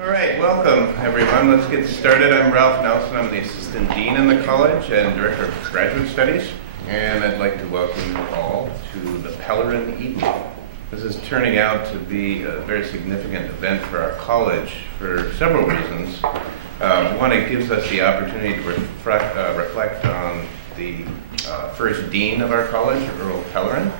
All right, welcome everyone. Let's get started. I'm Ralph Nelson. I'm the Assistant Dean in the college and Director of Graduate Studies. And I'd like to welcome you all to the Pellerin Evening. This is turning out to be a very significant event for our college for several reasons. One, it gives us the opportunity to reflect on the first dean of our college, Earl Pellerin.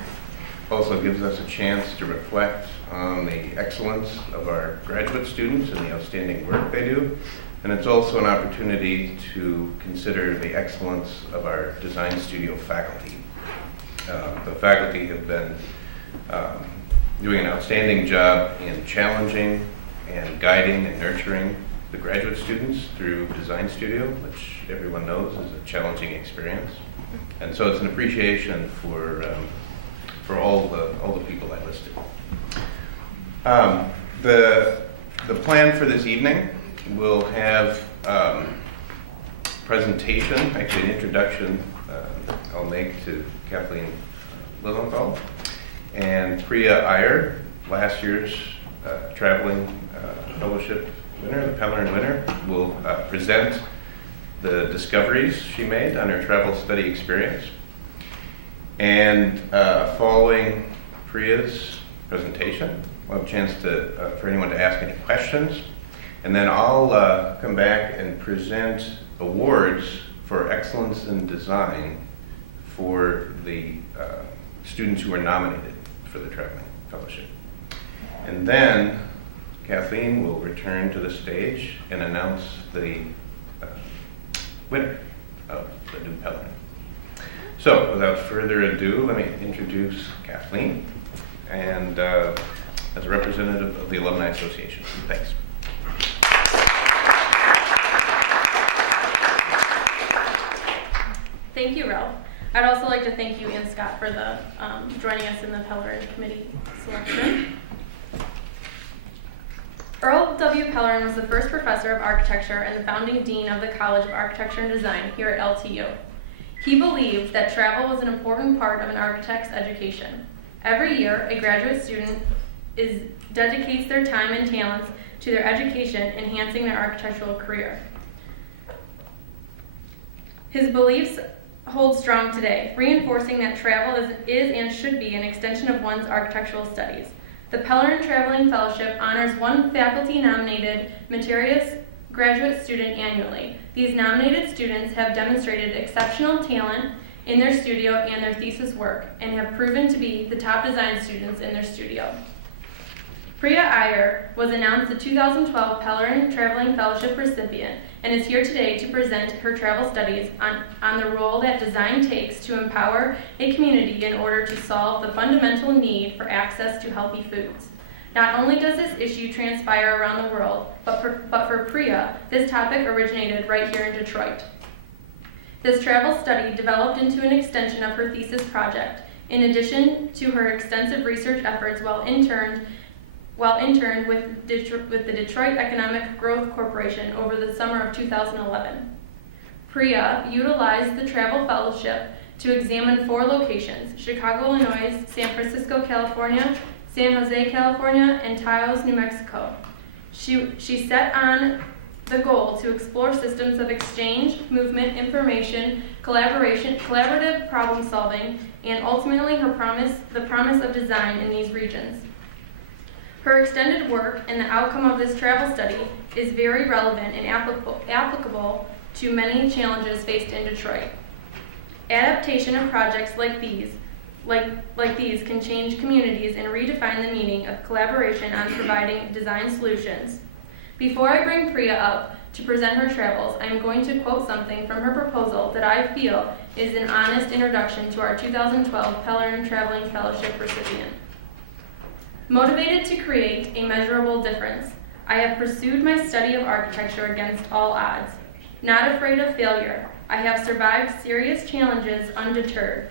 Also gives us a chance to reflect on the excellence of our graduate students and the outstanding work they do. And it's also an opportunity to consider the excellence of our design studio faculty. The faculty have been doing an outstanding job in challenging and guiding and nurturing the graduate students through design studio, which everyone knows is a challenging experience. And so it's an appreciation for all the people I listed. The plan for this evening will have presentation, actually an introduction I'll make to Kathleen Lilienthal and Priya Iyer, last year's traveling fellowship winner, the Pellerin winner, will present the discoveries she made on her travel study experience. And following Priya's presentation, we'll have a chance for anyone to ask any questions. And then I'll come back and present awards for excellence in design for the students who are nominated for the Traveling Fellowship. And then Kathleen will return to the stage and announce the winner of the new Pellerin. So, without further ado, let me introduce Kathleen and as a representative of the Alumni Association. Thanks. Thank you, Ralph. I'd also like to thank you and Scott for the joining us in the Pellerin Committee selection. Earl W. Pellerin was the first professor of architecture and the founding dean of the College of Architecture and Design here at LTU. He believed that travel was an important part of an architect's education. Every year, a graduate student dedicates their time and talents to their education, enhancing their architectural career. His beliefs hold strong today, reinforcing that travel is and should be an extension of one's architectural studies. The Pellerin Traveling Fellowship honors one faculty-nominated meritorious graduate student annually. These nominated students have demonstrated exceptional talent in their studio and their thesis work, and have proven to be the top design students in their studio. Priya Iyer was announced the 2012 Pellerin Traveling Fellowship recipient and is here today to present her travel studies on the role that design takes to empower a community in order to solve the fundamental need for access to healthy foods. Not only does this issue transpire around the world, but for Priya, this topic originated right here in Detroit. This travel study developed into an extension of her thesis project, in addition to her extensive research efforts while interned with the Detroit Economic Growth Corporation over the summer of 2011. Priya utilized the travel fellowship to examine 4 locations: Chicago, Illinois, San Francisco, California, San Jose, California, and Taos, New Mexico. She set on the goal to explore systems of exchange, movement, information, collaboration, collaborative problem solving, and ultimately the promise of design in these regions. Her extended work and the outcome of this travel study is very relevant and applicable to many challenges faced in Detroit. Adaptation of projects like these can change communities and redefine the meaning of collaboration on providing design solutions. Before I bring Priya up to present her travels, I am going to quote something from her proposal that I feel is an honest introduction to our 2012 Pellerin Traveling Fellowship recipient. Motivated to create a measurable difference, I have pursued my study of architecture against all odds. Not afraid of failure, I have survived serious challenges undeterred.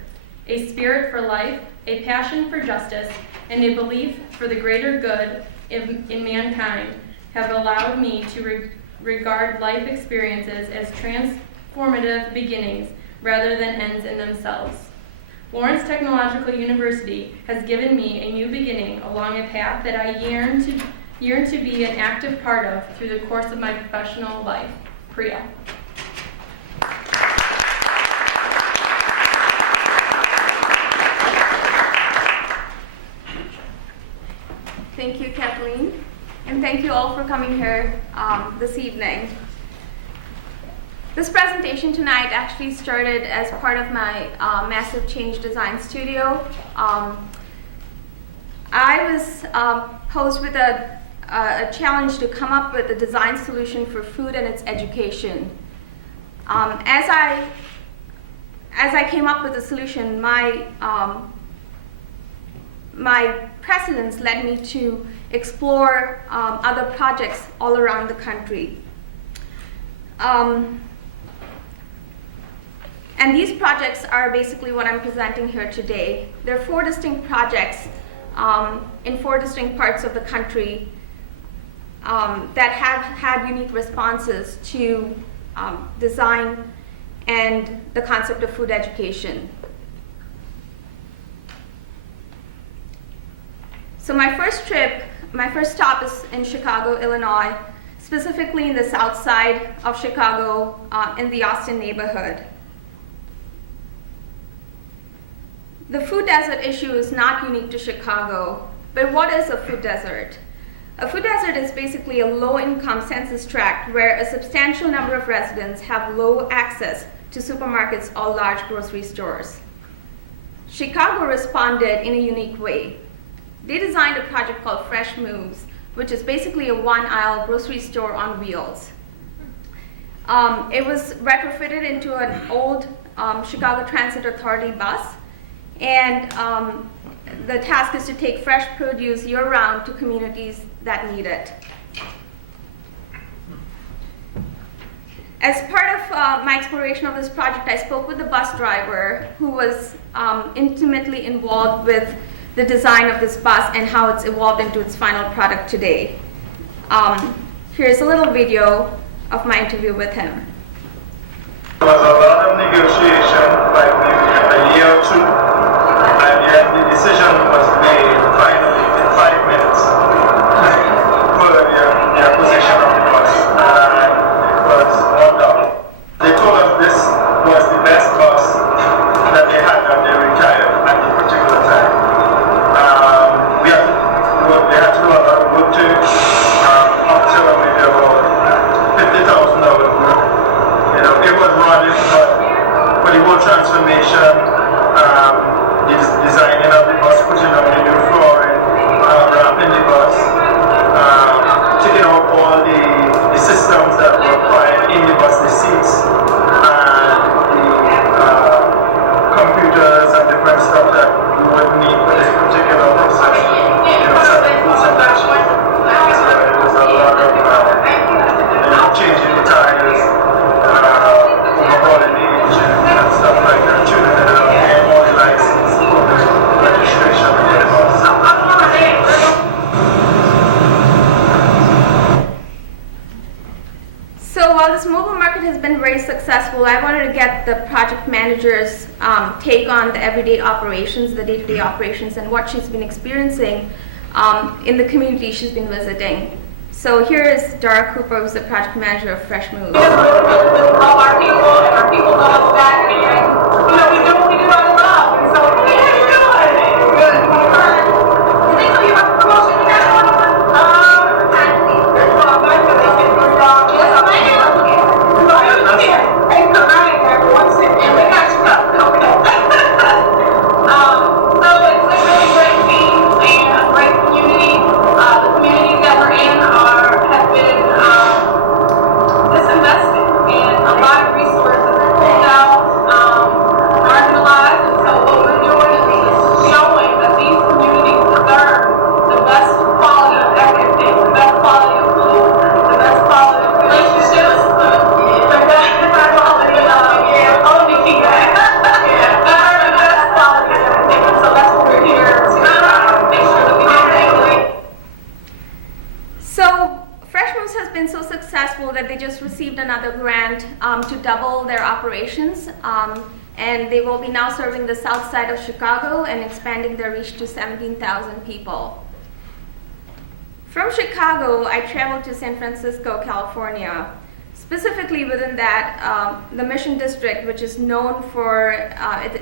A spirit for life, a passion for justice, and a belief for the greater good in mankind have allowed me to regard life experiences as transformative beginnings rather than ends in themselves. Lawrence Technological University has given me a new beginning along a path that I yearn yearn to be an active part of through the course of my professional life. Priya. Thank you, Kathleen, and thank you all for coming here this evening. This presentation tonight actually started as part of my Massive Change Design Studio. I was posed with a challenge to come up with a design solution for food and its education. As I came up with the solution, my precedents led me to explore other projects all around the country. And these projects are basically what I'm presenting here today. There are 4 distinct projects in 4 distinct parts of the country that have had unique responses to design and the concept of food education. So my first stop is in Chicago, Illinois, specifically in the south side of Chicago, in the Austin neighborhood. The food desert issue is not unique to Chicago, but what is a food desert? A food desert is basically a low-income census tract where a substantial number of residents have low access to supermarkets or large grocery stores. Chicago responded in a unique way. They designed a project called Fresh Moves, which is basically a one-aisle grocery store on wheels. It was retrofitted into an old Chicago Transit Authority bus, and the task is to take fresh produce year-round to communities that need it. As part of my exploration of this project, I spoke with the bus driver who was intimately involved with the design of this bus and how it's evolved into its final product today. Here's a little video of my interview with him. There was a lot of negotiation, like maybe a year or 2, and then the decision was made finally in 5 minutes for the acquisition of the bus. It was wonderful. They told us this was the best bus that they had when they retired at the particular time. They had to do a lot of work to up to maybe about $50,000 work. It was running, but for the whole transformation, the designing of the bus, putting up the new flooring, wrapping the bus, taking out all the systems that were required in the bus, the seats, and the computers and different stuff that you would need for this particular process. Changing the tires, overhauling the engine and stuff like that, tuning it up, getting all the license, registration, and everything. So while this mobile market has been very successful, I wanted to get the project manager's take on the everyday operations, the day-to-day operations, and what she's been experiencing in the community she's been visiting. So here is Dara Cooper, who's the project manager of Fresh Moves. Love our people, and our people love us back, and we do what we do out of love. And so, how you doing? Good. Did they tell you about the promotion you guys want? Yes, I am. So you're here. Hey, all right, everyone, sit and we got you up. Okay. So it's a really great team and a great community. The community that we're in have been disinvested in a lot of resources pulled out, marginalized, and so what we're doing is just showing that these communities deserve the best quality of everything, the best quality of food, the best quality of relationships, the best quality of only feedback, the best quality of everything. And so that's what we're here to make sure that we do that. So Fresh Moves has been so successful that they just received another grant to double their operations, and they will be now serving the south side of Chicago and expanding their reach to 17,000 people. From Chicago, I traveled to San Francisco, California. Specifically within that, the Mission District, which is known for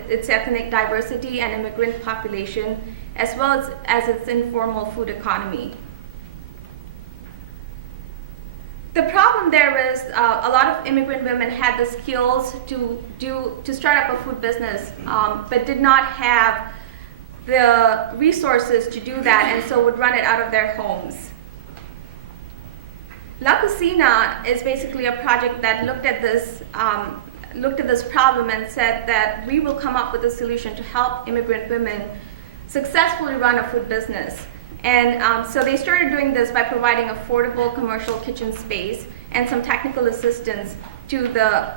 its ethnic diversity and immigrant population, as well as its informal food economy. The problem there was a lot of immigrant women had the skills to start up a food business, but did not have the resources to do that, and so would run it out of their homes. La Cocina is basically a project that looked at this problem and said that we will come up with a solution to help immigrant women successfully run a food business. And so they started doing this by providing affordable commercial kitchen space and some technical assistance to the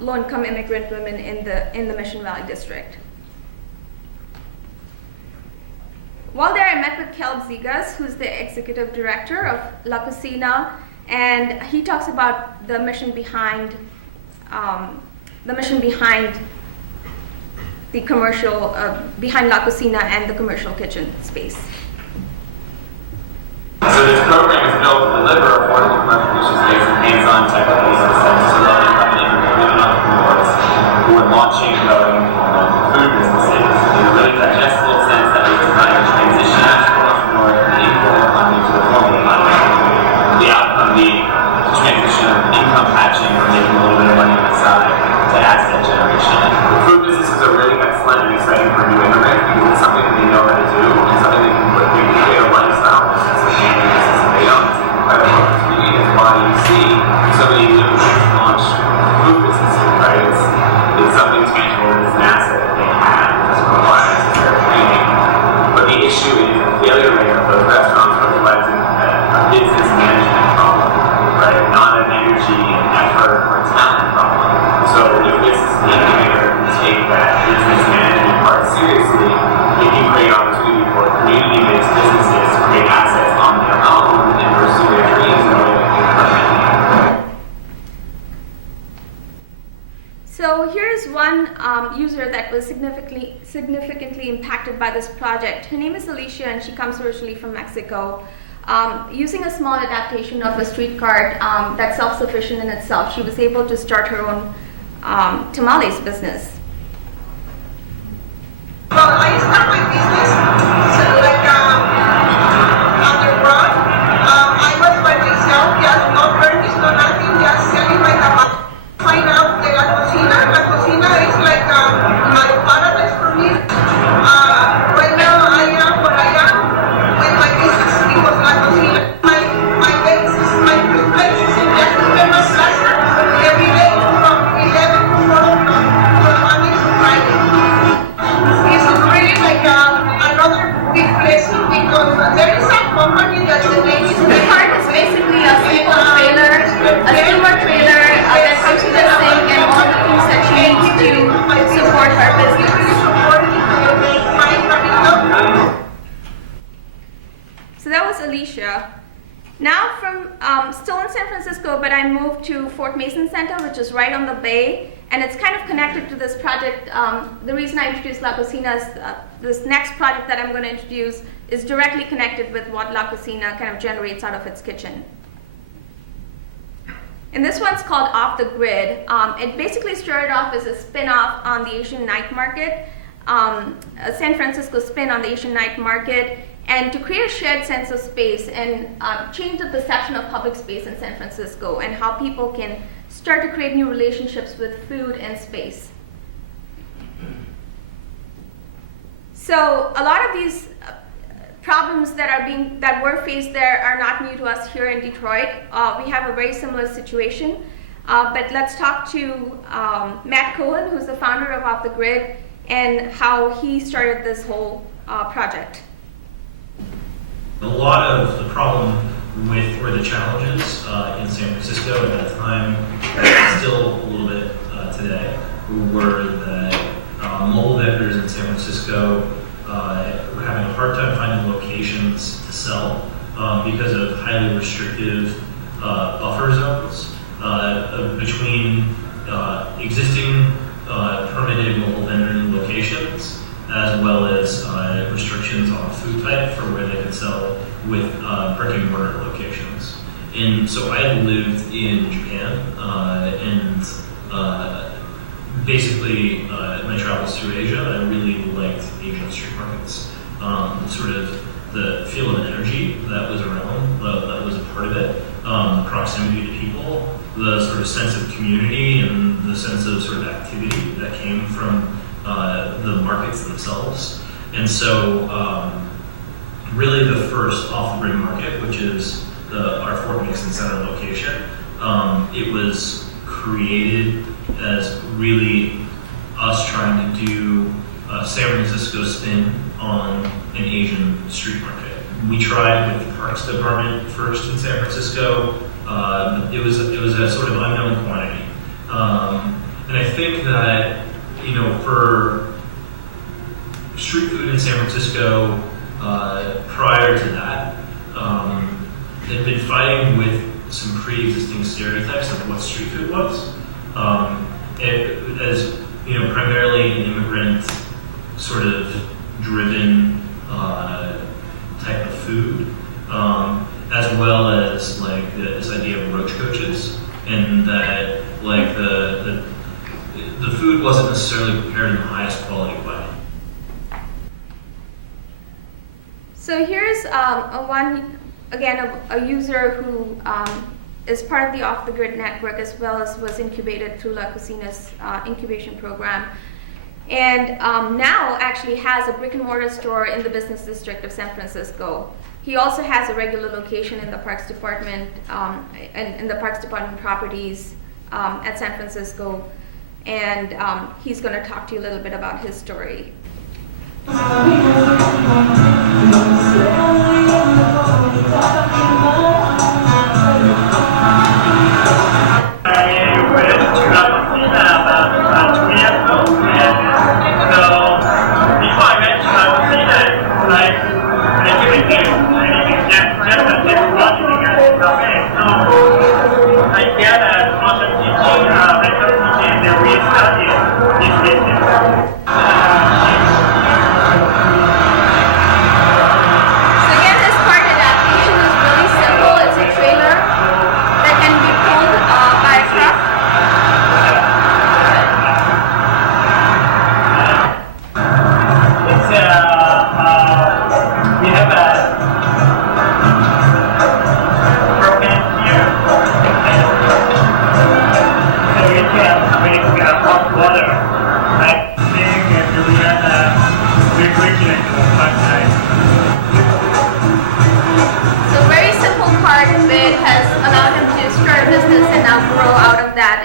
low-income immigrant women in the Mission Valley District. While there, I met with Kelb Zigas, who's the executive director of La Cocina, and he talks about the mission behind the commercial behind La Cocina and the commercial kitchen space. So this program is built to deliver affordable commercial kitchen space and hands-on technical assistance to low-income and immigrant women entrepreneurs who are launching and growing food businesses in a really digestible sense that is designed to transition entrepreneurs from the informal economy to the formal economy. The outcome being the transition of income patching from making a little bit of money on the side to asset generation. The food businesses are really excellent and exciting for new immigrants because it's something that they know how to do and something they can put in their lifestyle. They don't. Incredible opportunity. That's why you see so many new launch food businesses, right? It's something tangible. It's an asset that they have. It doesn't require necessary training. But the issue is the failure rate of those restaurants reflects a business management problem, right? Not an energy and effort or talent problem. So if this innovator can take that business management part seriously, it can create opportunity for community-based businesses to create assets on their own and pursue their dreams in a way that they permanently. So here's one user that was significantly impacted by this project. Her name is Alicia, and she comes originally from Mexico. Using a small adaptation of a street cart that's self-sufficient in itself, she was able to start her own tamales business. Well, I started my business, so like underground. I was by myself, just no permits, no nothing, just selling my tamales. Find out the La Cocina. La Cocina is like my paradise for me. Right now I am where I am with my business because La Cocina. My base is my place is in Jacksonville Plaza every day from 11 to 4 o'clock from Monday to Friday. It's really like another big blessing because there is a company that the name is. The cart is basically a simple trailer, a silver trailer that comes with a sink and all the things that she needs to support her business. So that was Alicia. Now from still in San Francisco, but I moved to Fort Mason Center, which is right on the bay, and it's kind of connected to this project. The reason I introduced La Cocina is this next project that I'm going to introduce is directly connected with what La Cocina kind of generates out of its kitchen. And this one's called Off the Grid. It basically started off as a spin-off on the Asian night market, a San Francisco spin on the Asian night market, and to create a shared sense of space and change the perception of public space in San Francisco and how people can start to create new relationships with food and space. So a lot of these problems that were faced there are not new to us here in Detroit. We have a very similar situation. But let's talk to Matt Cohen, who's the founder of Off the Grid, and how he started this whole project. A lot of the problem or the challenges in San Francisco at that time, and still a little bit today, were that mobile vendors in San Francisco were having a hard time finding locations to sell because of highly restrictive buffer zones between existing permitted mobile vending locations, as well as restrictions on food type for where they could sell with brick and mortar locations. And so I had lived in Japan, and basically my travels through Asia, I really liked Asian street markets. Sort of the feel of energy that was around, that was a part of it, the proximity to people, the sort of sense of community and the sense of sort of activity that came from the markets themselves. And so really the first off-the-grid market, which is our Fort Nixon Center location, it was created as really us trying to do San Francisco spin on an Asian street market. We tried with the Parks Department first in San Francisco. It was a sort of unknown quantity, and I think that for street food in San Francisco prior to that, had been fighting with some pre-existing stereotypes of what street food was. As primarily an immigrant sort of driven type of food, as well as like this idea of roach coaches, and that like the food wasn't necessarily prepared in the highest quality way. So here's a user who is part of the Off the Grid network, as well as was incubated through La Cocina's incubation program, and now actually has a brick and mortar store in the business district of San Francisco. He also has a regular location in the Parks Department, in the Parks Department properties at San Francisco, and he's going to talk to you a little bit about his story.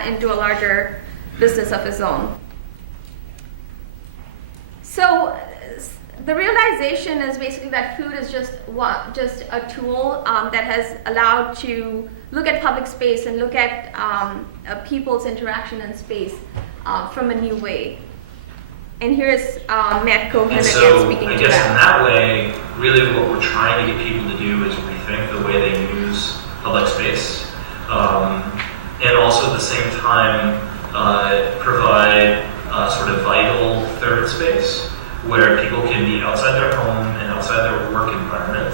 Into a larger business of his own. So the realization is basically that food is just a tool that has allowed to look at public space and look at people's interaction in space from a new way. And here's Matt Cohen again speaking to that. I guess in that way, really what we're trying to get people to do is rethink the way they use public space. And also at the same time provide a sort of vital third space where people can be outside their home and outside their work environment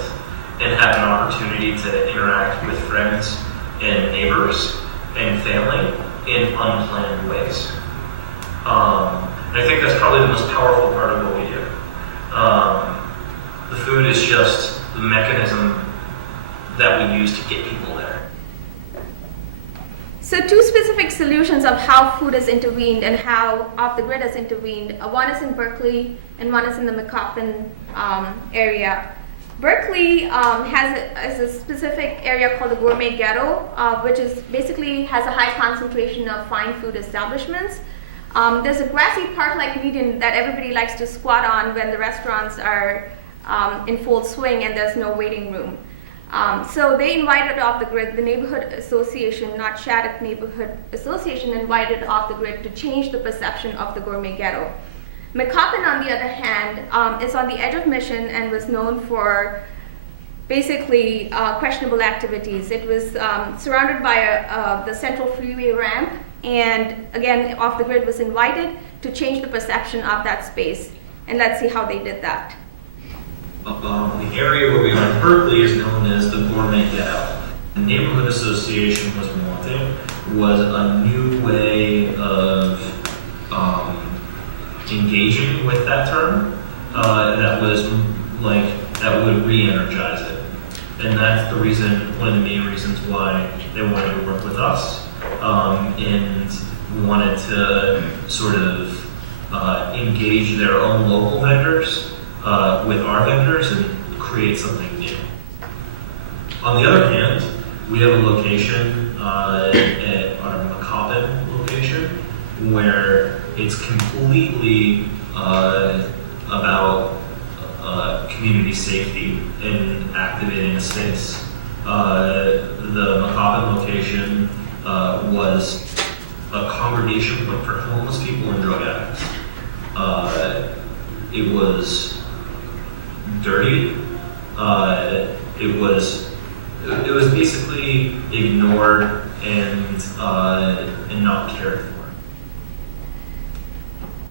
and have an opportunity to interact with friends and neighbors and family in unplanned ways. And I think that's probably the most powerful part of what we do. The food is just the mechanism that we use to get people there. So two specific solutions of how food has intervened and how Off the Grid has intervened. One is in Berkeley and one is in the McCoppin area. Berkeley has a specific area called the Gourmet Ghetto, which is basically has a high concentration of fine food establishments. There's a grassy park-like median that everybody likes to squat on when the restaurants are in full swing and there's no waiting room. So they invited Off the Grid, the neighborhood association, not Shattuck Neighborhood Association, invited Off the Grid to change the perception of the Gourmet Ghetto. McCoppin, on the other hand, is on the edge of Mission and was known for basically questionable activities. It was surrounded by the Central Freeway ramp, and again, Off the Grid was invited to change the perception of that space. And let's see how they did that. The area where we are in Berkeley is known as the Gourmet Ghetto. The neighborhood association was wanting was a new way of engaging with that term that was that would re-energize it. And that's the reason, one of the main reasons why they wanted to work with us, and wanted to sort of engage their own local vendors with our vendors and create something new. On the other hand, we have a location at our McCoppin location where it's completely about community safety and activating a space. The McCoppin location was a congregation point for homeless people and drug addicts. It was dirty. It was basically ignored and not cared for.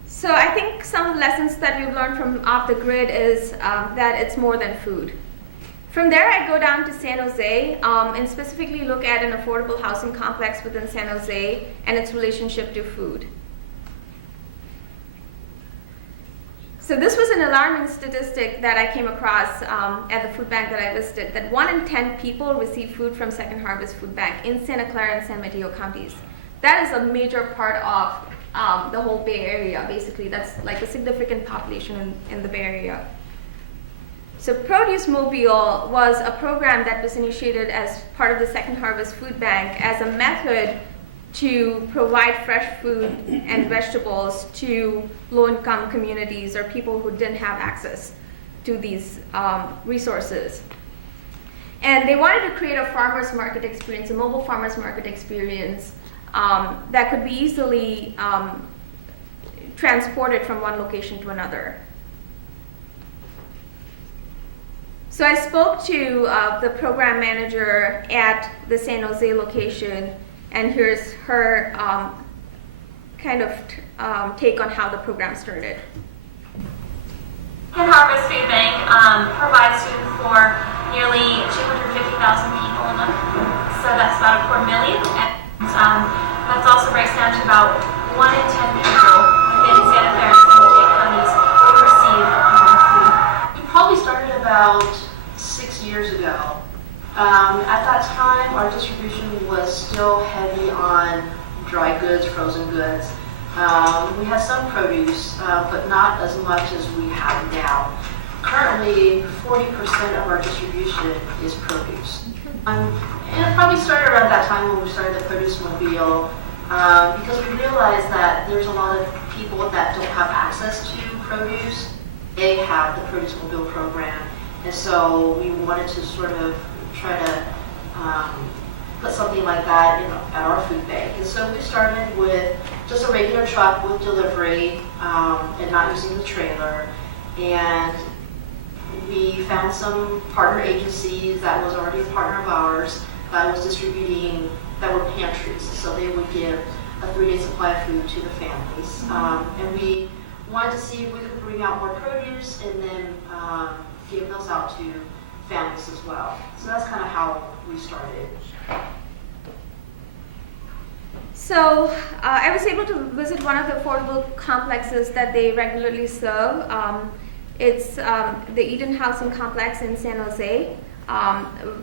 So I think some of the lessons that we've learned from Off the Grid is that it's more than food. From there, I go down to San Jose and specifically look at an affordable housing complex within San Jose and its relationship to food. So this was an alarming statistic that I came across at the food bank that I visited, that 1 in 10 people receive food from Second Harvest Food Bank in Santa Clara and San Mateo counties. That is a major part of the whole Bay Area, basically. That's like a significant population in the Bay Area. So Produce Mobile was a program that was initiated as part of the Second Harvest Food Bank as a method to provide fresh food and vegetables to low-income communities or people who didn't have access to these resources. And they wanted to create a farmer's market experience, a mobile farmer's market experience that could be easily transported from one location to another. So I spoke to the program manager at the San Jose location, and here's her take on how the program started. Second Harvest Food Bank provides food for nearly 250,000 people a month, so that's about 250,000. And that also breaks down to about 1 in 10 people within Santa Clara and San Mateo counties who receive food. We probably started about 6 years ago. At that time, our distribution was still heavy on dry goods, frozen goods. We had some produce, but not as much as we have now. Currently, 40% of our distribution is produce. And it probably started around that time when we started the Produce Mobile, because we realized that there's a lot of people that don't have access to produce. They have the Produce Mobile program, and so we wanted to sort of try to put something like that at our food bank. And so we started with just a regular truck with delivery and not using the trailer. And we found some partner agencies that was already a partner of ours that was distributing, that were pantries. So they would give a 3-day supply of food to the families. And we wanted to see if we could bring out more produce and then give those out to families as well. So that's kind of how we started. So I was able to visit one of the affordable complexes that they regularly serve. It's the Eden Housing Complex in San Jose.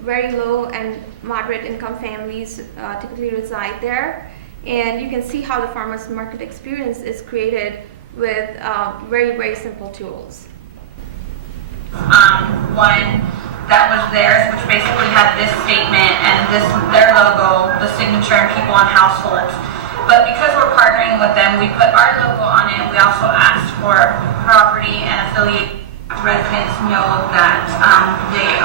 Very low and moderate income families typically reside there. And you can see how the farmers market experience is created with very, very simple tools. One that was theirs, which basically had this statement and their logo, the signature, and people on households. But because we're partnering with them, we put our logo on it. We also asked for property and affiliate residents know that they're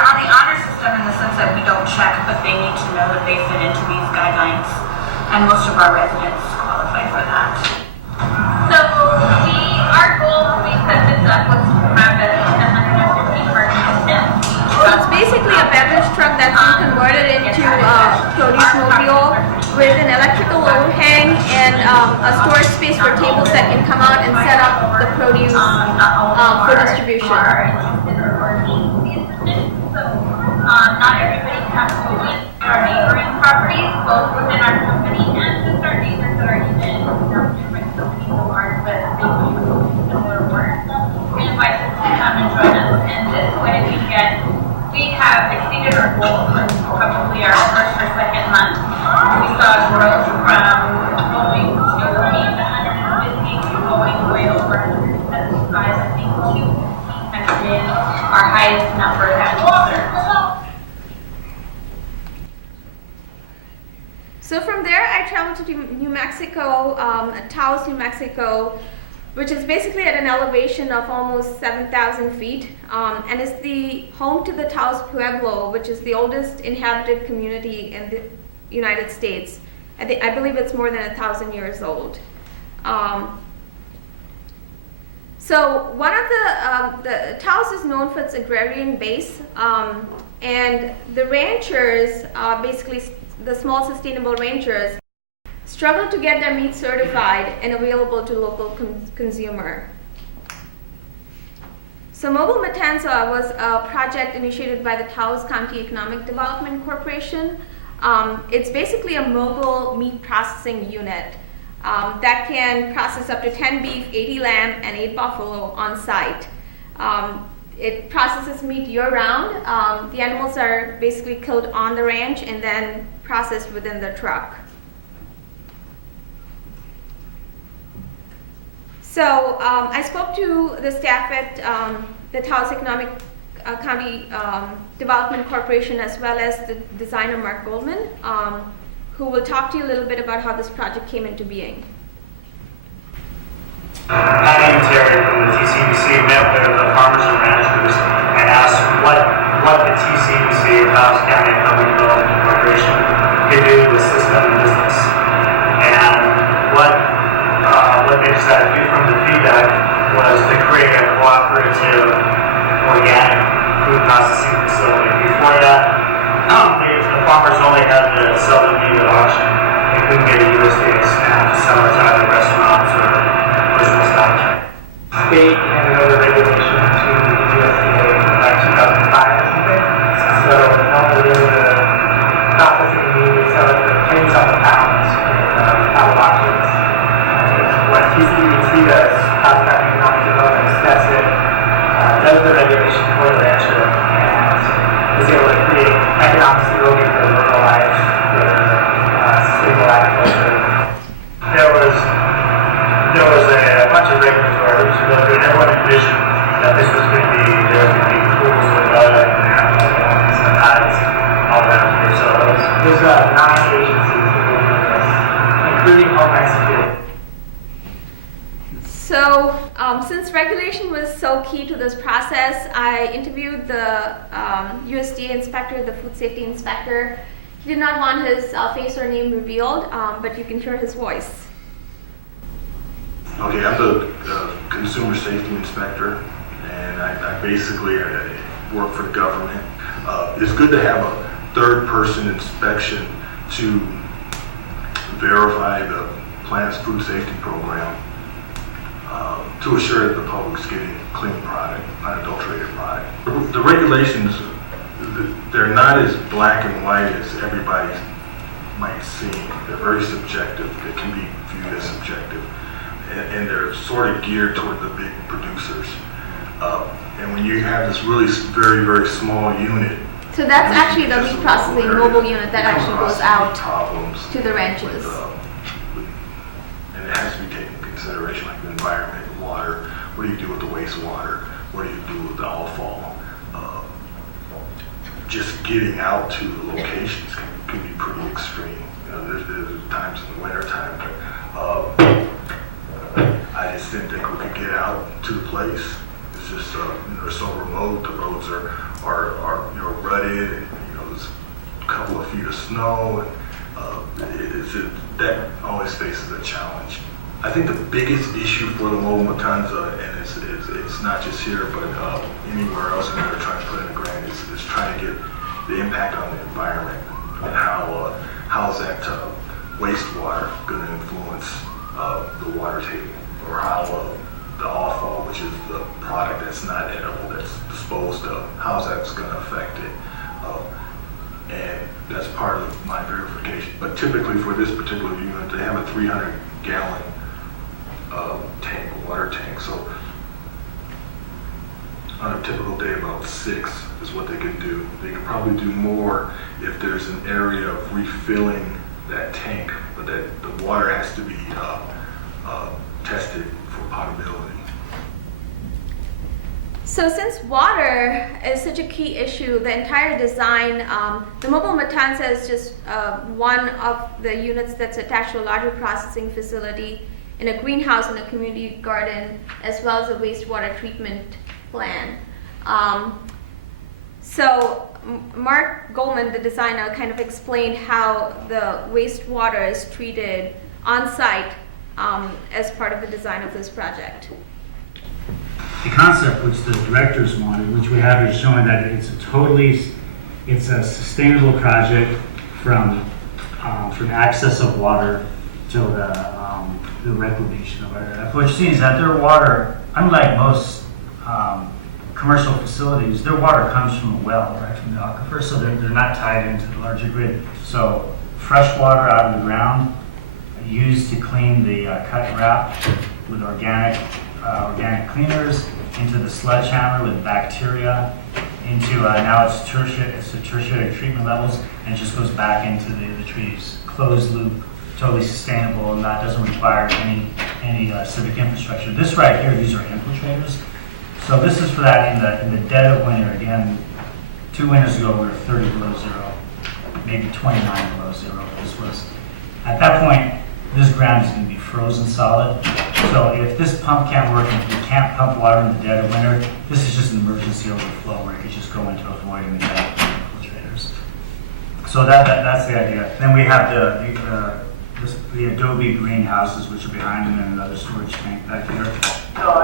on the honor system in the sense that we don't check, but they need to know that they fit into these guidelines, and most of our residents qualify for that. So our goal when we set this up was to have at least 150 participants. So it's basically a beverage truck that's been converted into a produce mobile with an electrical overhang and a storage space for tables that can come out and set up the produce for distribution. Not everybody can absolutely our neighboring properties, both within our company and with our neighbors that are even different companies of ours, but they do similar work. We invite them to come and join us, and this way we have exceeded our goal for probably our first or second month. We saw growth from going to 150 to going way over 175. I think 215 has been our highest number that we served. So from there, I traveled to New Mexico, Taos, New Mexico, which is basically at an elevation of almost 7,000 feet, and is the home to the Taos Pueblo, which is the oldest inhabited community in the United States. I believe it's more than 1,000 years old. So one of the Taos is known for its agrarian base, and the ranchers, basically the small sustainable ranchers, struggle to get their meat certified and available to local consumer. So Mobile Matanza was a project initiated by the Taos County Economic Development Corporation. It's basically a mobile meat processing unit that can process up to 10 beef, 80 lamb, and 8 buffalo on site. It processes meat year-round. The animals are basically killed on the ranch and then processed within the truck. So I spoke to the staff at the Taos Economic County Development Corporation, as well as the designer Mark Goldman, who will talk to you a little bit about how this project came into being. Patty and Terry from the TCBC met with the farmers and ranchers and asked what the TCBC, Taos County Economic Development Corporation, could do to assist them in business. And what they decided to do from the feedback was to create a cooperative organic food processing facility. Before that, the farmers only had to sell the meat at auction. They couldn't get a USDA stamp to sell it to either restaurants or personal establishment. State handed over regulation to the USDA in like 2005 or something. So not really the processing meat, they sell it for pennies on the pounds in cattle auctions. What TCBC does, Taos County Economic Development, steps in, does the regulation for the rancher, and is able to create economic stability for rural life, for sustainable agriculture. There was a bunch of regulatory hoops to go through, and everyone envisioned that this was going to be, there was going to be pools with mud and animals and eyes all around here. So there's 9 agencies that will do this, including Homeland Security. So since regulation was so key to this process, I interviewed the USDA inspector, the food safety inspector. He did not want his face or name revealed, but you can hear his voice. Okay, I'm the consumer safety inspector, and I basically work for the government. It's good to have a third-person inspection to verify the plant's food safety program, to assure that the public's getting clean product, unadulterated product. The regulations, they're not as black and white as everybody might seem. They're very subjective. They can be viewed as subjective. And they're sort of geared toward the big producers. And when you have this really very, very small unit. So that's actually the meat processing mobile unit that actually goes out to the ranches. And it has to be taken into consideration, like the environment, water. What do you do with the wastewater? What do you do with the outfall? Just getting out to the locations can be pretty extreme. You know, there's times in the winter time, I just didn't think we could get out to the place. It's just they're so remote. The roads are rutted, and there's a couple of feet of snow, and that always faces a challenge. I think the biggest issue for the Mobile Matanza, and it's not just here, but anywhere else when they're trying to put in a grant, is trying to get the impact on the environment and how is that wastewater going to influence the water table, or how the offal, which is the product that's not edible, that's disposed of, how's that's going to affect it. And that's part of my verification. But typically for this particular unit, they have a 300-gallon tank, water tank. So on a typical day, about 6 is what they can do. They can probably do more if there's an area of refilling that tank, but that the water has to be tested for potability. So since water is such a key issue, the entire design, the Mobile Matanza is just one of the units that's attached to a larger processing facility in a greenhouse and a community garden, as well as a wastewater treatment plan. So Mark Goldman, the designer, kind of explained how the wastewater is treated on site as part of the design of this project. The concept which the directors wanted, which we have here showing that it's a sustainable project from access of water to the reclamation of it. What you're seeing is that their water, unlike most commercial facilities, their water comes from a well, right from the aquifer, so they're not tied into the larger grid. So fresh water out of the ground, used to clean the cut and wrap with organic cleaners, into the sledgehammer with bacteria, into now it's tertiary treatment levels, and it just goes back into the trees. Closed loop, totally sustainable, and that doesn't require any civic infrastructure. This right here, these are infiltrators. So this is for that in the dead of winter. Again, 2 winters ago we were 30 below zero, maybe 29 below zero. This was, at that point, this ground is going to be frozen solid. So if this pump can't work, and if we can't pump water in the dead of winter, this is just an emergency overflow where you could just go into a void and get infiltrators. So that's the idea. Then we have the adobe greenhouses, which are behind them, and another storage tank back here. So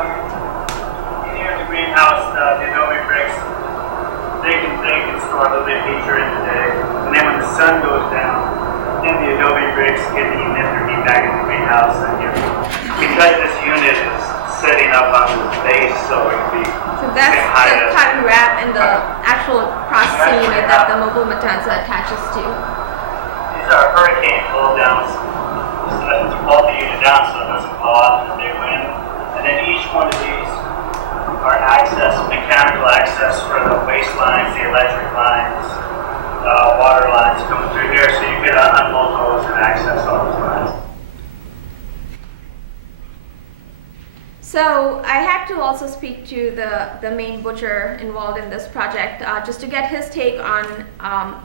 in here in the greenhouse, the adobe bricks, they can store a little bit of heat during the day, and then when the sun goes down, then the adobe bricks get the heat back in the greenhouse. And because this unit is setting up on the base, so it can be So that's the cut and wrap and the actual processing unit that the Mobile Matanza attaches to. These are hurricane blow downs. Just to blow the unit down so it doesn't blow out in a big wind. And then each one of these are mechanical access for the waste lines, the electric lines, water lines coming through here, so you could unload those and access all those lines. So I had to also speak to the main butcher involved in this project, just to get his take on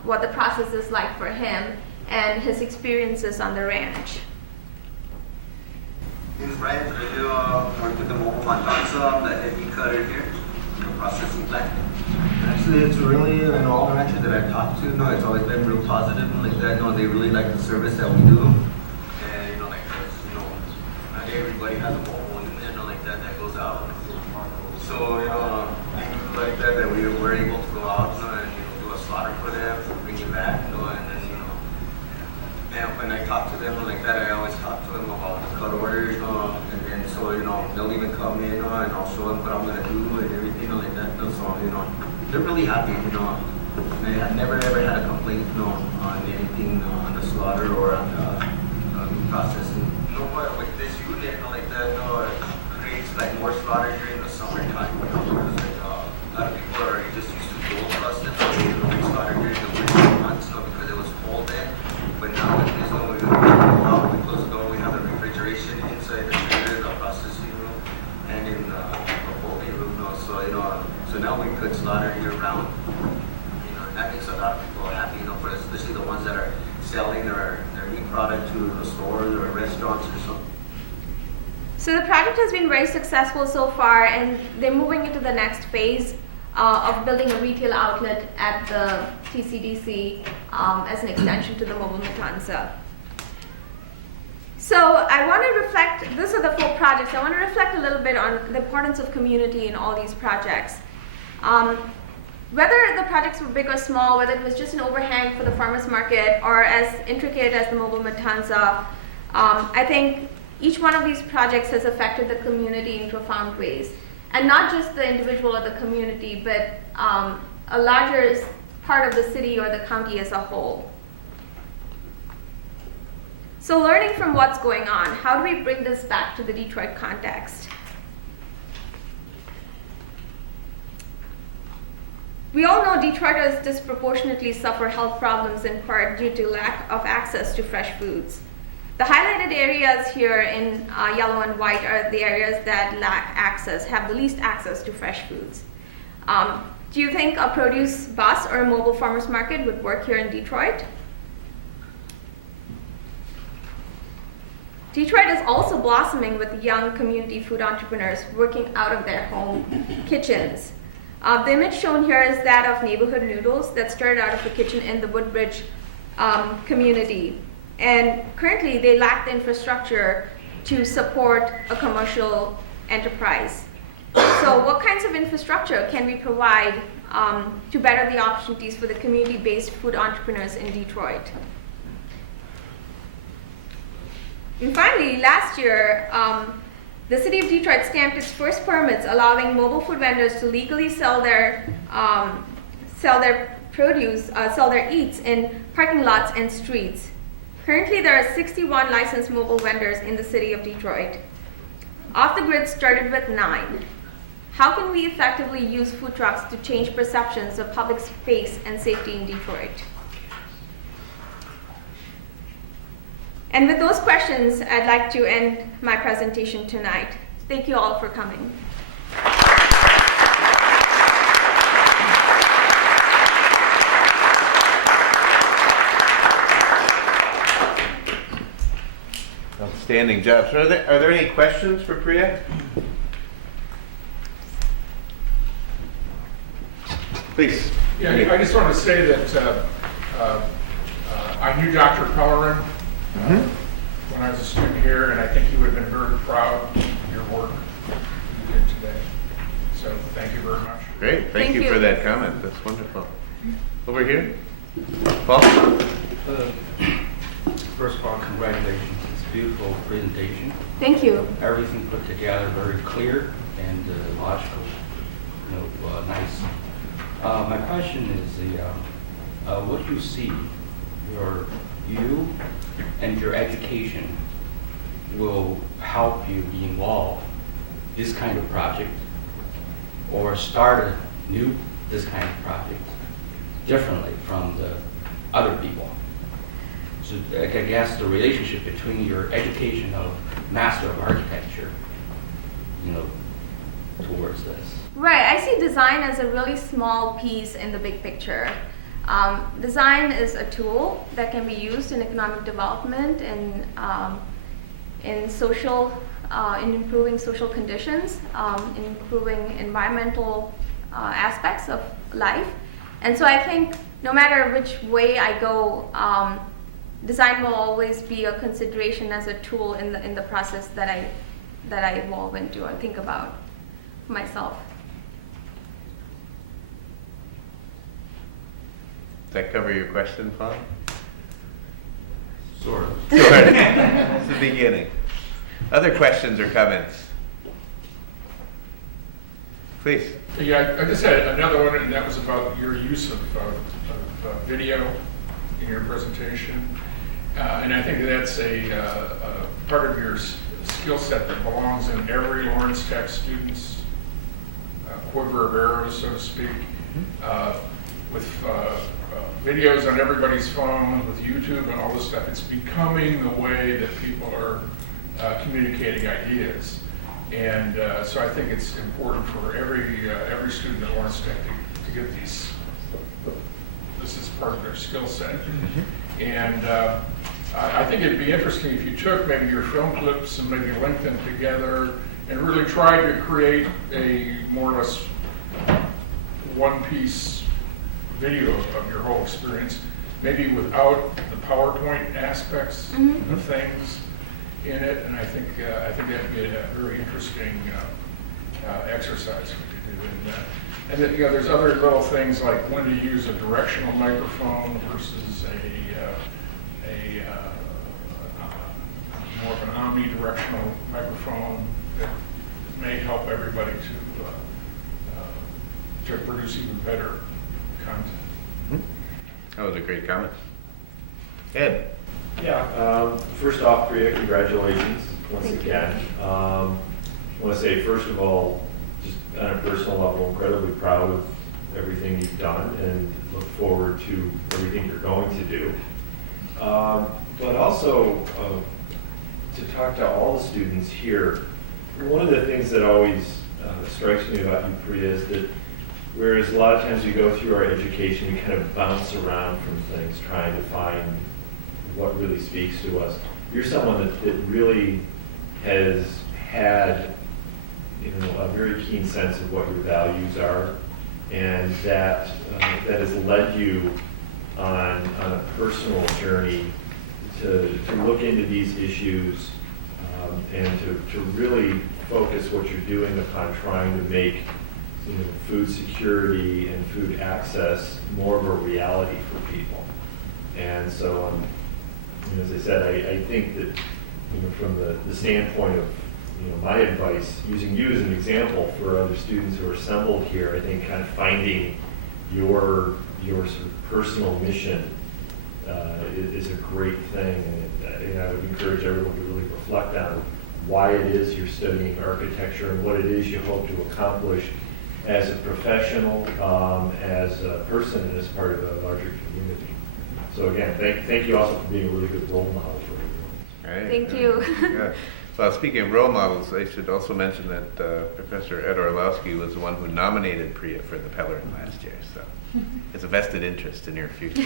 what the process is like for him and his experiences on the ranch. This is Brian Trujillo, work with the Mobile Matanza, the heavy cutter here, the processing plant. Actually, it's really, all the ranchers that I've talked to, it's always been real positive and like that. They really like the service that we do. And, not everybody has a mobile in there, like that goes out. So, things like that we were able to go out and, do a slaughter for them, bring it back, and then, when I talk to them like that, I always talk to them about the cut orders, and then so, they'll even come in, and I'll show them what I'm going to do and everything like that. So, they're really happy, I have never ever had a complaint, on anything, on the slaughter or on the processing. But with this unit, like that, it creates like more slaughter during the summertime, because a lot of people are just used to gold dust and slaughter during the winter months, because it was cold then. But now with this one, we close the door, we have the refrigeration inside the trailer, the processing room, and in the holding room. So now we could slaughter year round. And that makes a lot of people happy, especially the ones that are selling their meat product to the stores or restaurants or something. So the project has been very successful so far, and they're moving into the next phase of building a retail outlet at the TCDC as an extension to the Mobile Matanza. So I want to reflect, these are the 4 projects, I want to reflect a little bit on the importance of community in all these projects. whether the projects were big or small, whether it was just an overhang for the farmers market or as intricate as the mobile Matanza, I think each one of these projects has affected the community in profound ways. And not just the individual or the community, but a larger part of the city or the county as a whole. So learning from what's going on, how do we bring this back to the Detroit context? We all know Detroiters disproportionately suffer health problems in part due to lack of access to fresh foods. The highlighted areas here in yellow and white are the areas that lack access, have the least access to fresh foods. Do you think a produce bus or a mobile farmers market would work here in Detroit? Detroit is also blossoming with young community food entrepreneurs working out of their home kitchens. The image shown here is that of Neighborhood Noodles that started out of a kitchen in the Woodbridge community. And currently they lack the infrastructure to support a commercial enterprise. So what kinds of infrastructure can we provide to better the opportunities for the community-based food entrepreneurs in Detroit? And finally, last year, the city of Detroit stamped its first permits allowing mobile food vendors to legally sell their produce, sell their eats in parking lots and streets. Currently, there are 61 licensed mobile vendors in the city of Detroit. Off the Grid started with 9. How can we effectively use food trucks to change perceptions of public space and safety in Detroit? And with those questions, I'd like to end my presentation tonight. Thank you all for coming. Outstanding job. So are there any questions for Priya? Please. Yeah, I just wanted to say that I knew Dr. Pellerin when I was a student here, and I think he would have been very proud of your work you did today. So thank you very much. Great. Thank you for that comment. That's wonderful. Over here. Paul? First of all, congratulations. It's a beautiful presentation. Thank you. Everything put together very clear and logical. Nice. My question is, what do you see you and your education will help you involve this kind of project or start this kind of project differently from the other people? So I guess the relationship between your education of Master of Architecture, towards this. Right, I see design as a really small piece in the big picture. Design is a tool that can be used in economic development and in improving social conditions, in improving environmental aspects of life. And so I think no matter which way I go, design will always be a consideration as a tool in the process that I evolve into or think about myself. Does that cover your question, Paul? Sort of. It's the beginning. Other questions or comments? Please. Yeah, I just had another one, and that was about your use of video in your presentation. And I think that's a part of your skill set that belongs in every Lawrence Tech student's quiver of arrows, so to speak, with videos on everybody's phone, with YouTube and all this stuff. It's becoming the way that people are communicating ideas. And so I think it's important for every student at Lawrence Tech to get these. This is part of their skill set. And I think it'd be interesting if you took maybe your film clips and maybe linked them together and really tried to create a more or less one-piece video of your whole experience, maybe without the PowerPoint aspects of things in it. And I think that'd be a very interesting exercise for you to do. And And then, there's other little things like when to use a directional microphone versus a more of an omnidirectional microphone that may help everybody to produce even better content. That was a great comment. Ed? Yeah, first off, Priya, congratulations once again. I want to say, first of all, just on a personal level, incredibly proud of everything you've done and look forward to everything you're going to do. But also, to talk to all the students here, one of the things that always strikes me about you, Priya, is that whereas a lot of times we go through our education, we kind of bounce around from things, trying to find what really speaks to us. You're someone that really has had, a very keen sense of what your values are, and that has led you on a personal journey to look into these issues and to really focus what you're doing upon trying to make food security and food access more of a reality for people. And so, as I said, I think that from the standpoint of my advice, using you as an example for other students who are assembled here, I think kind of finding your sort of personal mission is a great thing, and I would encourage everyone to really reflect on why it is you're studying architecture and what it is you hope to accomplish as a professional, as a person, and as part of a larger community. So again, thank you also for being a really good role model for everyone. Right. Thank you. Yeah. Well, speaking of role models, I should also mention that Professor Ed Orlowski was the one who nominated Priya for the Pellerin last year, so it's a vested interest in your future.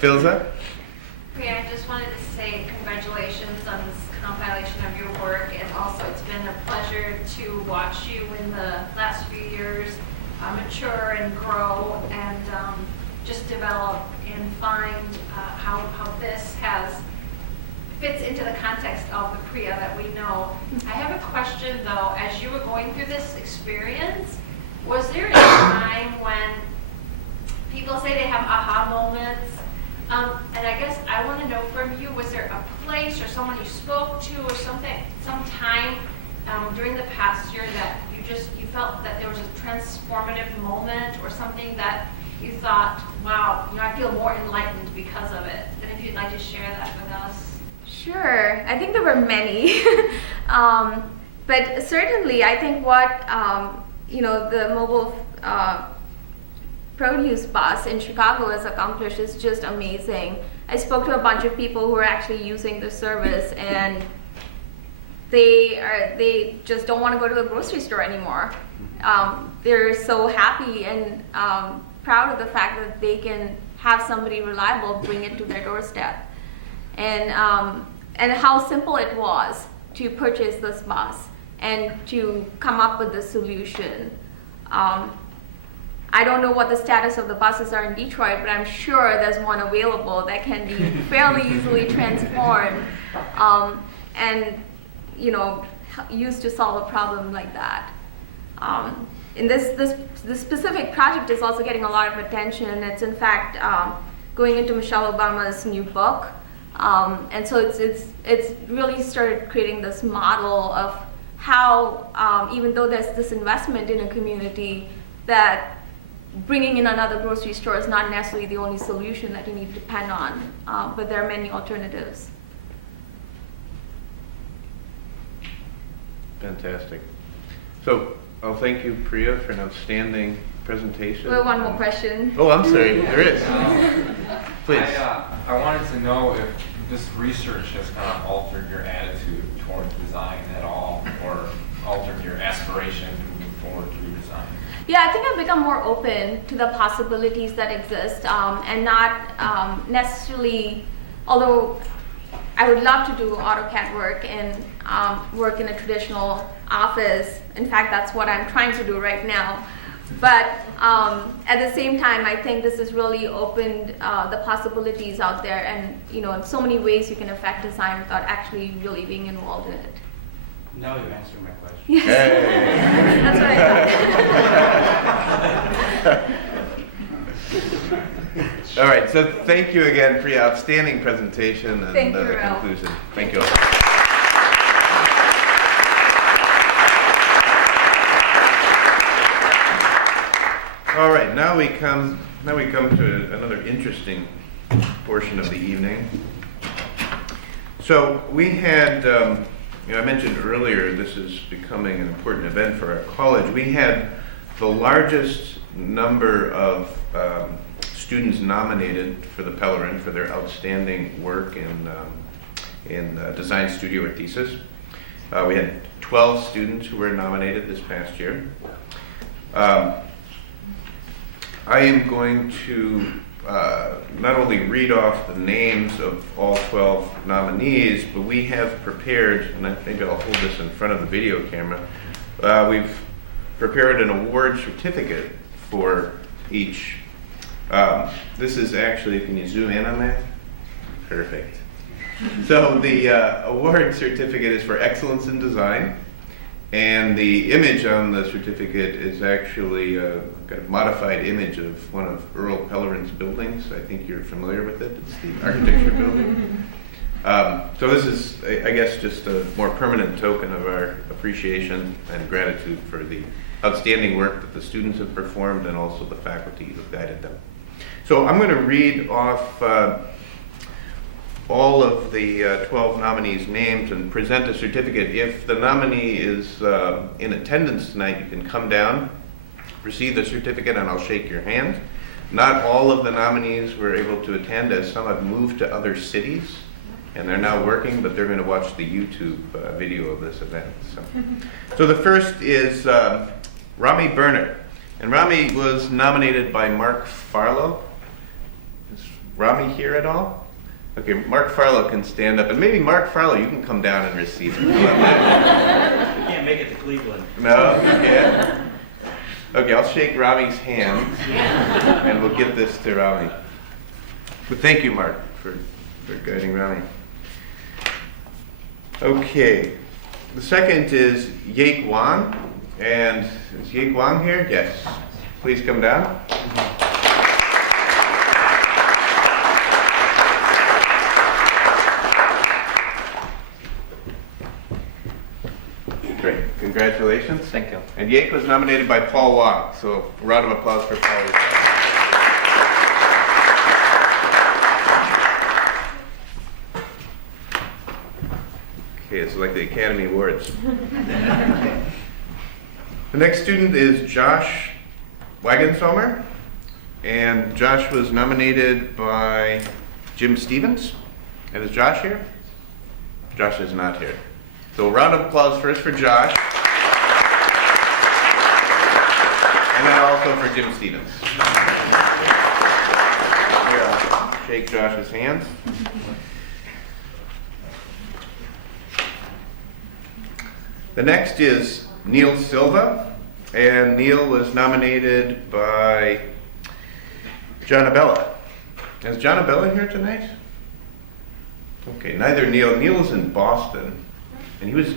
Philza? Priya, I just wanted to say congratulations on this compilation of your work, and also it's been a pleasure to watch you in the last few years mature and grow and just develop and find how this fits into the context of the Priya that we know. I have a question though, as you were going through this experience, was there a time when people say they have aha moments? And I guess I want to know from you, was there a place or someone you spoke to or something, some time during the past year that you felt that there was a transformative moment or something that you thought, wow, I feel more enlightened because of it? And if you'd like to share that with us. Sure, I think there were many, but certainly I think what the mobile produce bus in Chicago has accomplished is just amazing. I spoke to a bunch of people who are actually using the service, and they just don't want to go to the grocery store anymore. They're so happy and proud of the fact that they can have somebody reliable bring it to their doorstep. And how simple it was to purchase this bus and to come up with the solution. I don't know what the status of the buses are in Detroit, but I'm sure there's one available that can be fairly easily transformed and used to solve a problem like that. And this specific project is also getting a lot of attention. It's in fact going into Michelle Obama's new book. And so it's really started creating this model of how, even though there's this investment in a community, that bringing in another grocery store is not necessarily the only solution that you need to depend on, but there are many alternatives. Fantastic. So I'll thank you, Priya, for an outstanding presentation. Well, one more question. Oh, I'm sorry. There is. Please. I wanted to know if this research has kind of altered your attitude toward design at all, or altered your aspiration moving forward through design. Yeah, I think I've become more open to the possibilities that exist, and not necessarily, although I would love to do AutoCAD work and work in a traditional office. In fact, that's what I'm trying to do right now. But at the same time, I think this has really opened the possibilities out there, and in so many ways you can affect design without actually really being involved in it. Now you answered my question. Yes. Hey. That's what I thought. All right, so thank you again for your outstanding presentation and Thank you, the Ralph. conclusion. Thank you all. All right, now we come to another interesting portion of the evening. So we had, I mentioned earlier, this is becoming an important event for our college. We had the largest number of students nominated for the Pellerin for their outstanding work in design studio or thesis. We had 12 students who were nominated this past year. I am going to not only read off the names of all 12 nominees, but we have prepared, and maybe I'll hold this in front of the video camera, we've prepared an award certificate for each. This is actually, can you zoom in on that? Perfect. So the award certificate is for excellence in design, and the image on the certificate is actually a kind of modified image of one of Earl Pellerin's buildings. I think you're familiar with it. It's the architecture building. So this is, I guess, just a more permanent token of our appreciation and gratitude for the outstanding work that the students have performed and also the faculty who guided them. So I'm going to read off all of the 12 nominees' names and present a certificate. If the nominee is in attendance tonight, you can come down, receive the certificate, and I'll shake your hand. Not all of the nominees were able to attend, as some have moved to other cities, and they're now working, but they're going to watch the YouTube video of this event. So the first is Rami Berner. And Rami was nominated by Mark Farlow. Is Rami here at all? Okay, Mark Farlow can stand up, and maybe Mark Farlow, you can come down and receive it. You can't make it to Cleveland. No, you can't? Okay, I'll shake Rami's hand, and we'll get this to Rami. But thank you, Mark, for guiding Rami. Okay, the second is Yake Wang, and is Yake Wang here? Yes. Please come down. Great. Congratulations. Thank you. And Yake was nominated by Paul Wong, so a round of applause for Paul. Okay, it's like the Academy Awards. The next student is Josh Wagensomer, and Josh was nominated by Jim Stevens. And is Josh here? Josh is not here. So a round of applause first for Josh. And then also for Jim Stevens. Here, I'll shake Josh's hands. The next is Neil Silva, and Neil was nominated by John Abella. Is John Abella here tonight? Okay, neither Neil. Neil's in Boston. And he was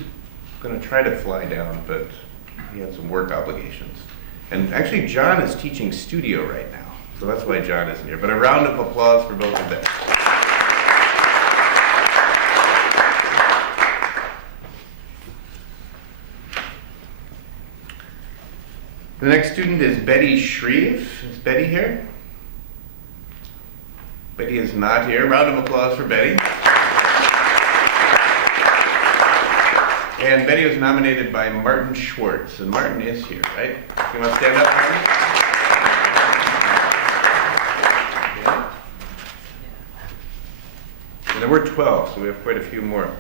going to try to fly down, but he had some work obligations. And actually, John is teaching studio right now, so that's why John isn't here. But a round of applause for both of them. The next student is Betty Shreve. Is Betty here? Betty is not here. Round of applause for Betty. And Betty was nominated by Martin Schwartz, and Martin is here, right? You want to stand up, Martin? Yeah. And there were 12, so we have quite a few more.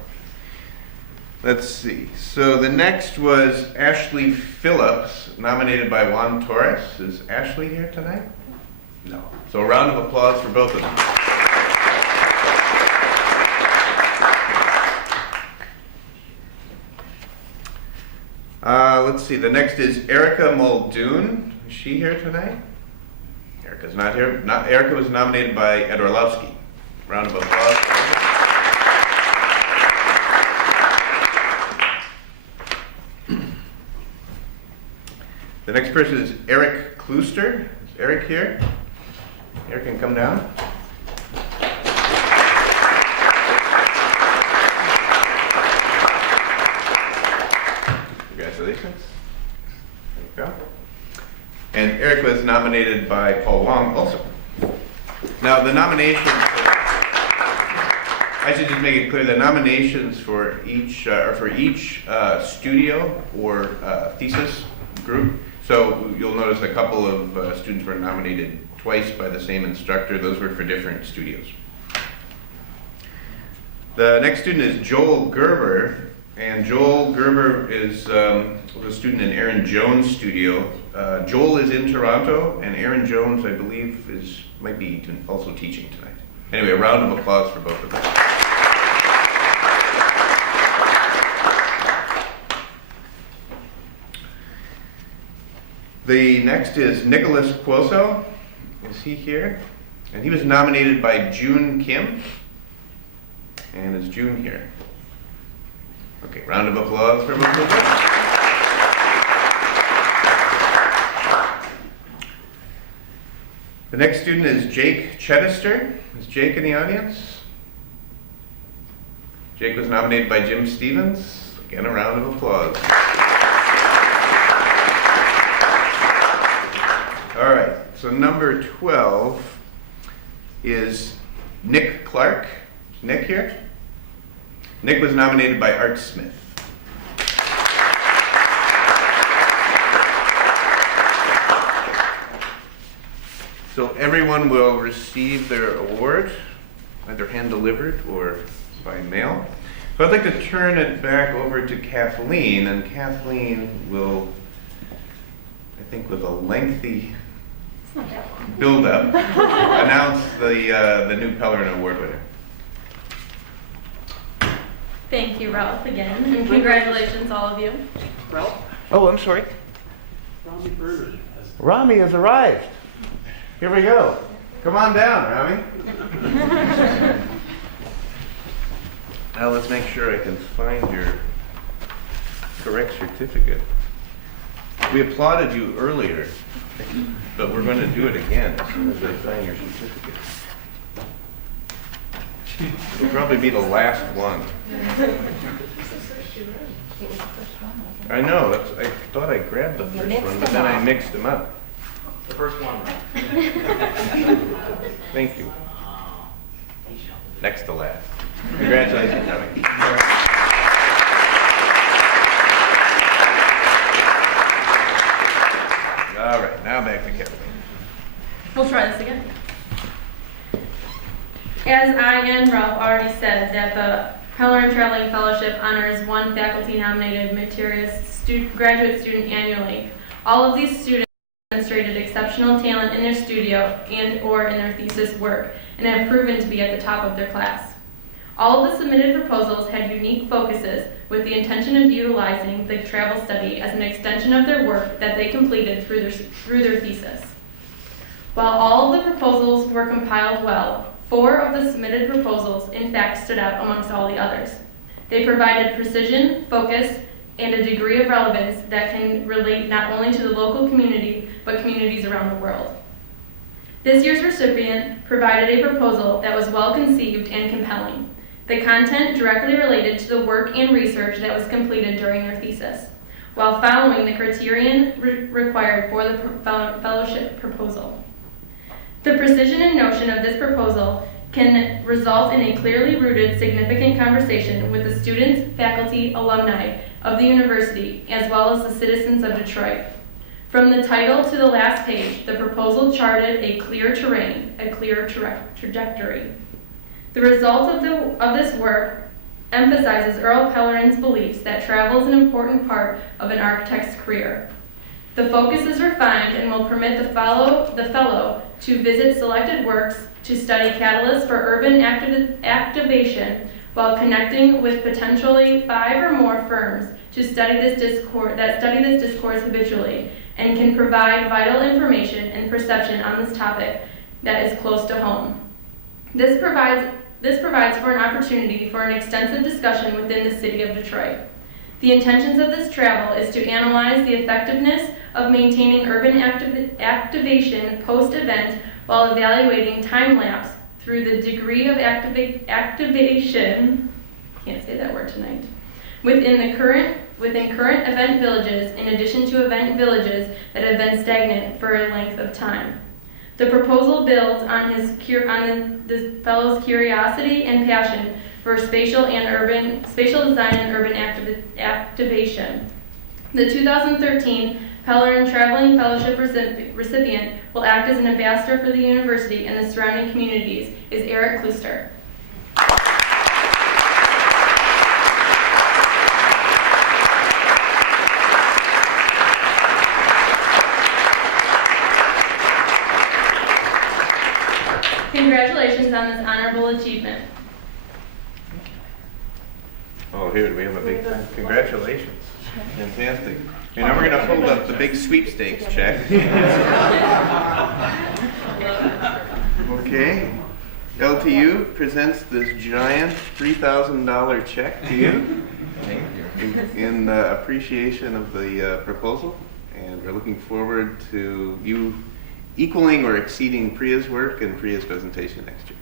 Let's see. So the next was Ashley Phillips, nominated by Juan Torres. Is Ashley here tonight? No. So a round of applause for both of them. Let's see, the next is Erica Muldoon. Is she here tonight? Erica's not here. Erica was nominated by Ed Orlowski. Round of applause. next person is Eric Klooster. Is Eric here? Eric can come down. Congratulations. There you go. And Eric was nominated by Paul Wong also. Now the nominations, I should just make it clear, the nominations for each are for each studio or thesis group. So you'll notice a couple of students were nominated twice by the same instructor. Those were for different studios. The next student is Joel Gerber. And Joel Gerber is a student in Aaron Jones' studio. Joel is in Toronto, and Aaron Jones, I believe, might be also teaching tonight. Anyway, a round of applause for both of them. The next is Nicholas Cuoso. Is he here? And he was nominated by June Kim. And is June here? Okay, round of applause for both of them. The next student is Jake Chedister. Is Jake in the audience? Jake was nominated by Jim Stevens. Again, a round of applause. All right, so number 12 is Nick Clark. Is Nick here? Nick was nominated by Art Smith. So everyone will receive their award, either hand-delivered or by mail. So I'd like to turn it back over to Kathleen, and Kathleen will, I think with a lengthy build-up, announce the new Pellerin Award winner. Thank you, Ralph, again, and congratulations, all of you. Ralph? Oh, I'm sorry. Rami has arrived. Here we go. Come on down, Rami. Now let's make sure I can find your correct certificate. We applauded you earlier, but we're going to do it again as soon as I find your certificate. It'll probably be the last one. I know, I thought I grabbed the first one, but then I mixed them up. The first one. Thank you. Next to last. Congratulations, Tommy. All right, now back to Kevin. We'll try this again. As I and Ralph already said, that the Pellerin Traveling Fellowship honors one faculty-nominated meritorious graduate student annually. All of these students demonstrated exceptional talent in their studio and/or in their thesis work, and have proven to be at the top of their class. All of the submitted proposals had unique focuses with the intention of utilizing the travel study as an extension of their work that they completed through their thesis. While all of the proposals were compiled well, 4 of the submitted proposals in fact stood out amongst all the others. They provided precision, focus, and a degree of relevance that can relate not only to the local community, but communities around the world. This year's recipient provided a proposal that was well conceived and compelling. The content directly related to the work and research that was completed during their thesis, while following the criterion required for the fellowship proposal. The precision and notion of this proposal can result in a clearly rooted, significant conversation with the students, faculty, alumni of the university, as well as the citizens of Detroit. From the title to the last page, the proposal charted a clear terrain, a clear trajectory. The result of this work emphasizes Earl Pellerin's beliefs that travel is an important part of an architect's career. The focus is refined and will permit the fellow to visit selected works, to study catalysts for urban activation, while connecting with potentially 5 or more firms to study this discourse habitually, and can provide vital information and perception on this topic that is close to home. This provides for an opportunity for an extensive discussion within the city of Detroit. The intentions of this travel is to analyze the effectiveness of maintaining urban activation post-event while evaluating time lapse through the degree of activation, can't say that word tonight, within current event villages, in addition to event villages that have been stagnant for a length of time. The proposal builds on the fellow's curiosity and passion for spatial design and urban activation. The 2013 Pellerin Traveling Fellowship recipient will act as an ambassador for the university and the surrounding communities is Eric Kluster. Congratulations on this honorable achievement. Oh, here, we have a big time. Congratulations. Fantastic. And now we're going to hold up the big sweepstakes check. Okay. LTU presents this giant $3,000 check to you. Thank you. In appreciation of the proposal. And we're looking forward to you equaling or exceeding Priya's work and Priya's presentation next year.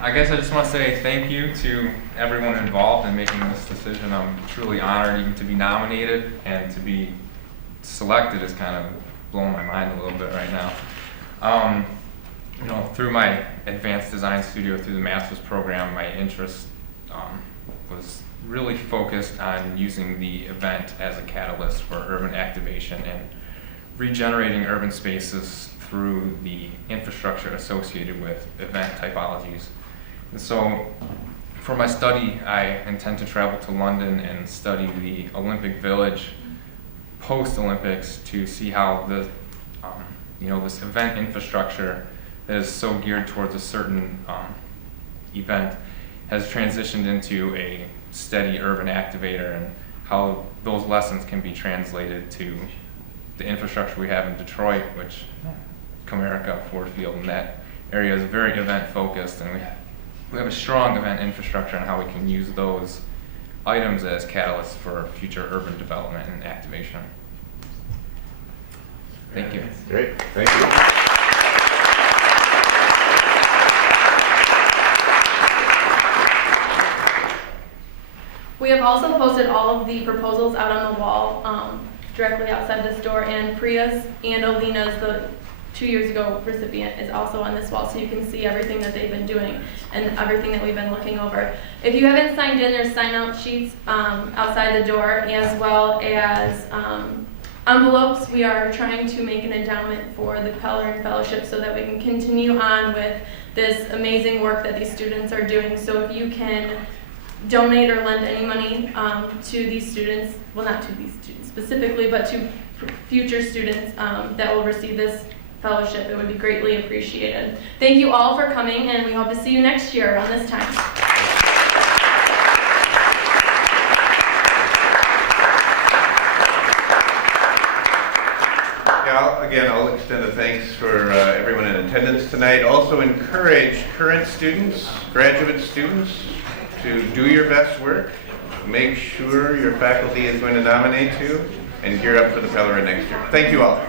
I guess I just want to say thank you to everyone involved in making this decision. I'm truly honored even to be nominated, and to be selected is kind of blowing my mind a little bit right now. Through my advanced design studio, through the master's program, my interest was really focused on using the event as a catalyst for urban activation and regenerating urban spaces through the infrastructure associated with event typologies. And so for my study, I intend to travel to London and study the Olympic Village post-Olympics to see how the this event infrastructure that is so geared towards a certain event has transitioned into a steady urban activator, and how those lessons can be translated to the infrastructure we have in Detroit, which Comerica, Ford Field, and that area is very event focused, and we have a strong event infrastructure, and how we can use those items as catalysts for future urban development and activation. Thank you. Great. Thank you. We have also posted all of the proposals out on the wall directly outside this door, and Priya's and Alina's, the 2 years ago recipient, is also on this wall, so you can see everything that they've been doing and everything that we've been looking over. If you haven't signed in, there's sign-out sheets outside the door, as well as envelopes. We are trying to make an endowment for the Pellerin Fellowship so that we can continue on with this amazing work that these students are doing. So if you can donate or lend any money to these students, well, not to these students specifically, but to future students that will receive this fellowship, it would be greatly appreciated. Thank you all for coming, and we hope to see you next year around this time. I'll extend a thanks for everyone in attendance tonight. Also encourage current students, graduate students, to do your best work. Make sure your faculty is going to nominate you, and gear up for the Pellerin next year. Thank you all.